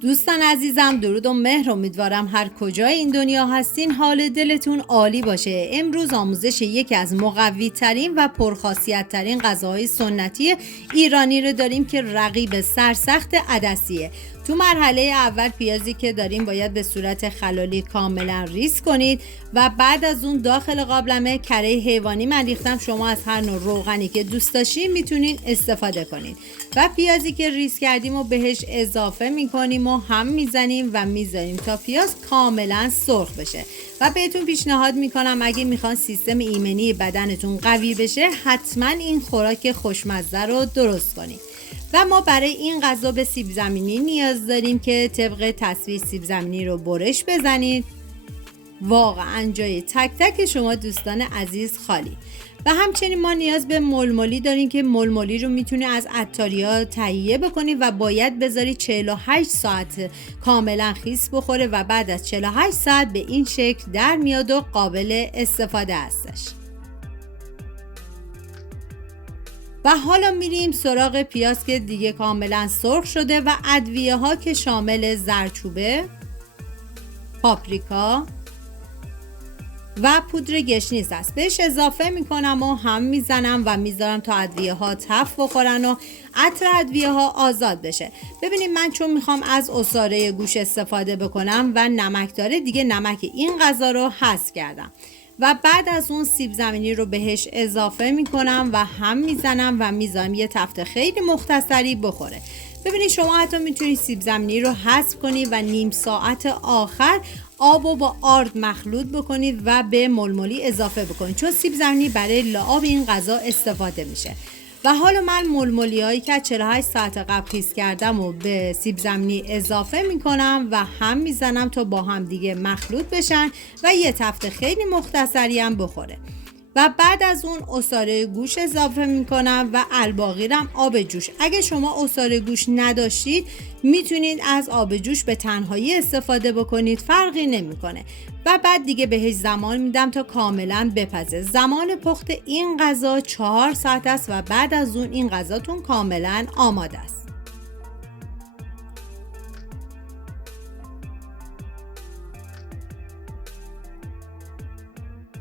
دوستان عزیزم، درود و مهر. امیدوارم هر کجای این دنیا هستین حال دلتون عالی باشه. امروز آموزش یکی از مقوی ترین و پرخاصیت ترین غذاهای سنتی ایرانی رو داریم که رقیب سرسخت عدسیه. تو مرحله اول پیازی که داریم باید به صورت خلالی کاملا ریز کنید و بعد از اون داخل قابلمه کره حیوانی من ریختم. شما از هر نوع روغنی که دوست داشتین میتونین استفاده کنید و پیازی که ریز کردیم و بهش اضافه میکنیم و هم میزنیم و میذاریم تا پیاز کاملا سرخ بشه. و بهتون پیشنهاد میکنم اگه میخوان سیستم ایمنی بدنتون قوی بشه حتما این خوراک خوشمزه رو درست کنید. و ما برای این غذا به سیب زمینی نیاز داریم که طبق تصویر سیب زمینی رو برش بزنید. واقعا جای تک تک شما دوستان عزیز خالی. و همچنین ما نیاز به ململی داریم که ململی رو میتونه از عطاریا تهیه بکنید و باید بذارید 48 ساعت کاملا خیس بخوره و بعد از 48 ساعت به این شکل در میاد و قابل استفاده هستش. و حالا میریم سراغ پیاز که دیگه کاملا سرخ شده و ادویه ها که شامل زردچوبه، پاپریکا و پودر گشنیز است بهش اضافه میکنم و هم میزنم و میذارم تا ادویه ها تف بخورن و عطر ادویه ها آزاد بشه. ببینید من چون میخوام از عصاره گوش استفاده بکنم و نمک داره دیگه نمک این غذا رو حذف کردم و بعد از اون سیب زمینی رو بهش اضافه میکنم و هم میزنم و میذارم یه تفت خیلی مختصری بخوره. ببینید شما حتی میتونید سیب زمینی رو حذف کنید و نیم ساعت آخر آب رو با آرد مخلوط بکنید و به ململی اضافه بکنید چون سیب زمینی برای لعاب این غذا استفاده میشه. و حالا من ململی هایی که 48 ساعت قبل خیس کردم و به سیب زمینی اضافه میکنم و هم میزنم تا با هم دیگه مخلوط بشن و یه تفت خیلی مختصری هم بخوره. و بعد از اون عصاره گوش اضافه میکنم و الباقی هم آب جوش. اگه شما عصاره گوش نداشتید میتونید از آب جوش به تنهایی استفاده بکنید، فرقی نمیکنه. و بعد دیگه بهش زمان میدم تا کاملا بپزه. زمان پخت این غذا 4 ساعت است و بعد از اون این غذاتون کاملا آماده است.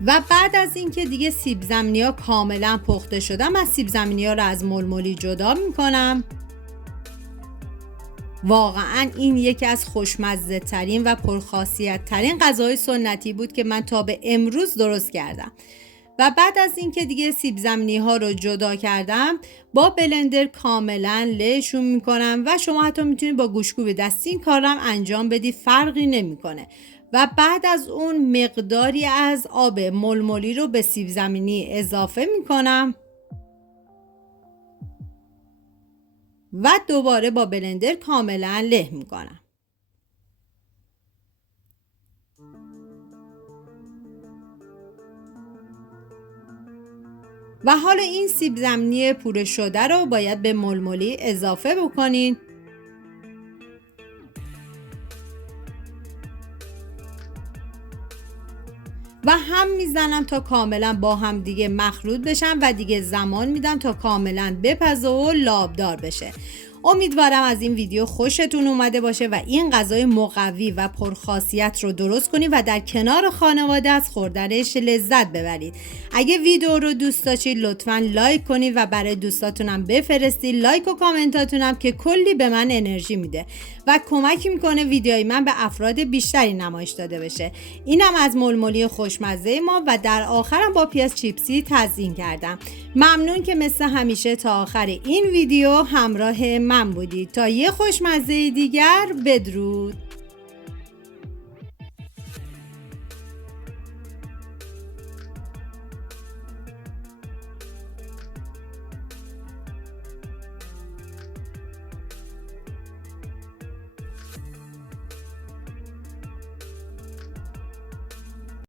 و بعد از اینکه دیگه سیب زمینی ها کاملا پخته شدم از سیب زمینی ها رو از ململی جدا میکنم. واقعا این یکی از خوشمزه ترین و پرخاصیت ترین غذاهای سنتی بود که من تا به امروز درست کردم. و بعد از اینکه دیگه سیب زمینی ها رو جدا کردم با بلندر کاملا لهشون میکنم و شما حتی میتونید با گوشتکوب دستی این کارم انجام بدید، فرقی نمیکنه. و بعد از اون مقداری از آب ململی رو به سیب زمینی اضافه میکنم و دوباره با بلندر کاملا له میکنم. و حالا این سیب زمینی پوره شده رو باید به ململی اضافه بکنین و هم میزنم تا کاملا با هم دیگه مخلوط بشن و دیگه زمان میدم تا کاملا بپزه و لابدار بشه. امیدوارم از این ویدیو خوشتون اومده باشه و این غذای مقوی و پرخاصیت رو درست کنید و در کنار خانواده از خوردنش لذت ببرید. اگه ویدیو رو دوست داشتید لطفاً لایک کنید و برای دوستاتونم بفرستید. لایک و کامنتاتونم که کلی به من انرژی میده و کمک میکنه ویدیوی من به افراد بیشتری نمایش داده بشه. اینم از ململی خوشمزه ما و در آخرم با پیاز چیپسی تزیین کردم. ممنون که مثل همیشه تا آخر این ویدیو همراه من بودید. تا یه خوشمزه دیگر، بدرود.